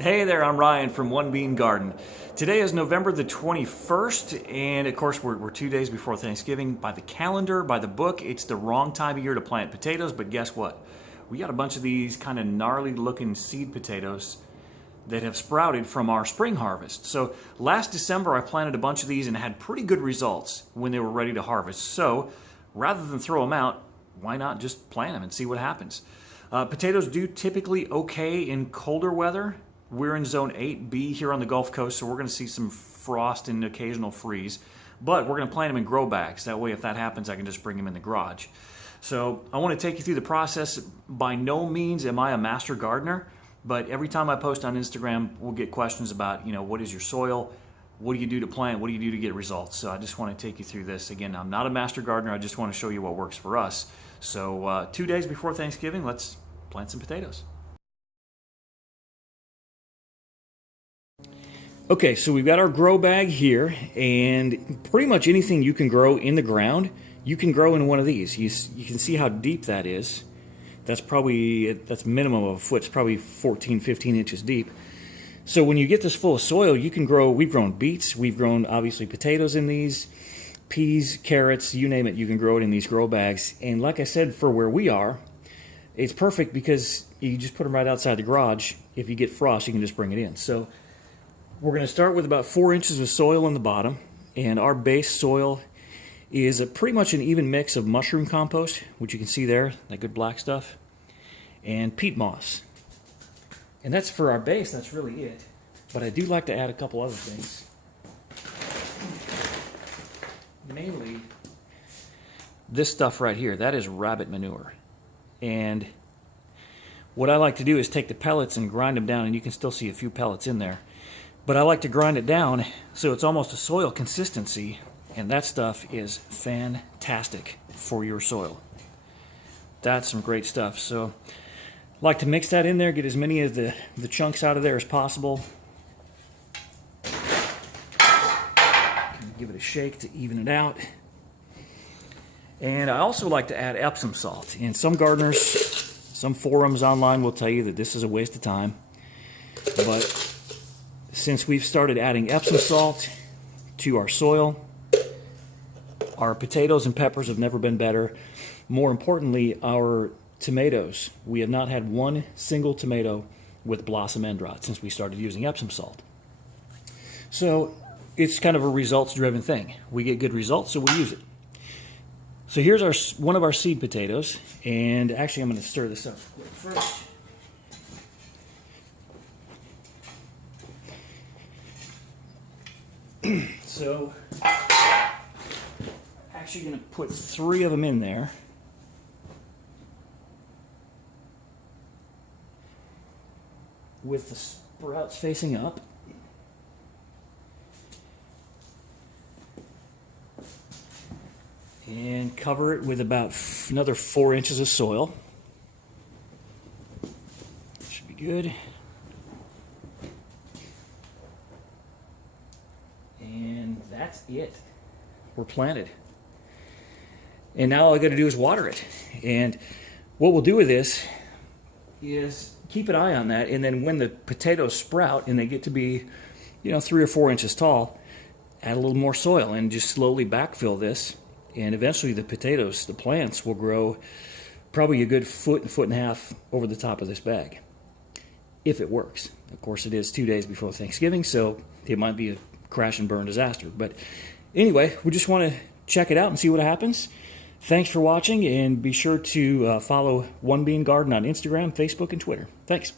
Hey there, I'm Ryan from One Bean Garden. Today is November the 21st, and of course we're 2 days before Thanksgiving. By the calendar, by the book, it's the wrong time of year to plant potatoes, but guess what? We got a bunch of these kind of gnarly looking seed potatoes that have sprouted from our spring harvest. So last December I planted a bunch of these and had pretty good results when they were ready to harvest. So rather than throw them out, why not just plant them and see what happens? Potatoes do typically okay in colder weather. We're in zone 8B here on the Gulf Coast, so we're going to see some frost and occasional freeze. But we're going to plant them in grow bags. That way, if that happens, I can just bring them in the garage. So I want to take you through the process. By no means am I a master gardener, but every time I post on Instagram, we'll get questions about, what is your soil? What do you do to plant? What do you do to get results? So I just want to take you through this. Again, I'm not a master gardener. I just want to show you what works for us. So 2 days before Thanksgiving, let's plant some potatoes. Okay, so we've got our grow bag here, and pretty much anything you can grow in the ground, you can grow in one of these. You can see how deep that is. That's minimum of a foot. It's probably 14, 15 inches deep. So when you get this full of soil, you can grow, we've grown beets, we've grown obviously potatoes in these, peas, carrots, you name it, you can grow it in these grow bags. And like I said, for where we are, it's perfect because you just put them right outside the garage. If you get frost, you can just bring it in. So we're going to start with about 4 inches of soil in the bottom, and our base soil is pretty much an even mix of mushroom compost, which you can see there, that good black stuff, and peat moss. And that's for our base, that's really it. But I do like to add a couple other things. Mainly this stuff right here, that is rabbit manure. And what I like to do is take the pellets and grind them down, and you can still see a few pellets in there. But I like to grind it down so it's almost a soil consistency, and that stuff is fantastic for your soil. That's some great stuff. So I like to mix that in there, get as many of the chunks out of there as possible. Give it a shake to even it out. And I also like to add Epsom salt. And some gardeners, some forums online will tell you that this is a waste of time. But since we've started adding Epsom salt to our soil, our potatoes and peppers have never been better. More importantly, our tomatoes. We have not had one single tomato with blossom end rot since we started using Epsom salt. So it's kind of a results-driven thing. We get good results, so we use it. So here's one of our seed potatoes, and actually I'm going to stir this up first. So, actually going to put 3 of them in there. With the sprouts facing up. And cover it with about another 4 inches of soil. Should be good. And that's it. We're planted. And now all I got to do is water it. And what we'll do with this is keep an eye on that, and then when the potatoes sprout and they get to be, 3 or 4 inches tall, add a little more soil and just slowly backfill this. And eventually the potatoes, the plants, will grow probably a good foot and a half over the top of this bag. If it works. Of course, it is 2 days before Thanksgiving, so it might be a crash and burn disaster. But anyway, we just want to check it out and see what happens. Thanks for watching, and be sure to follow One Bean Garden on Instagram, Facebook, and Twitter. Thanks.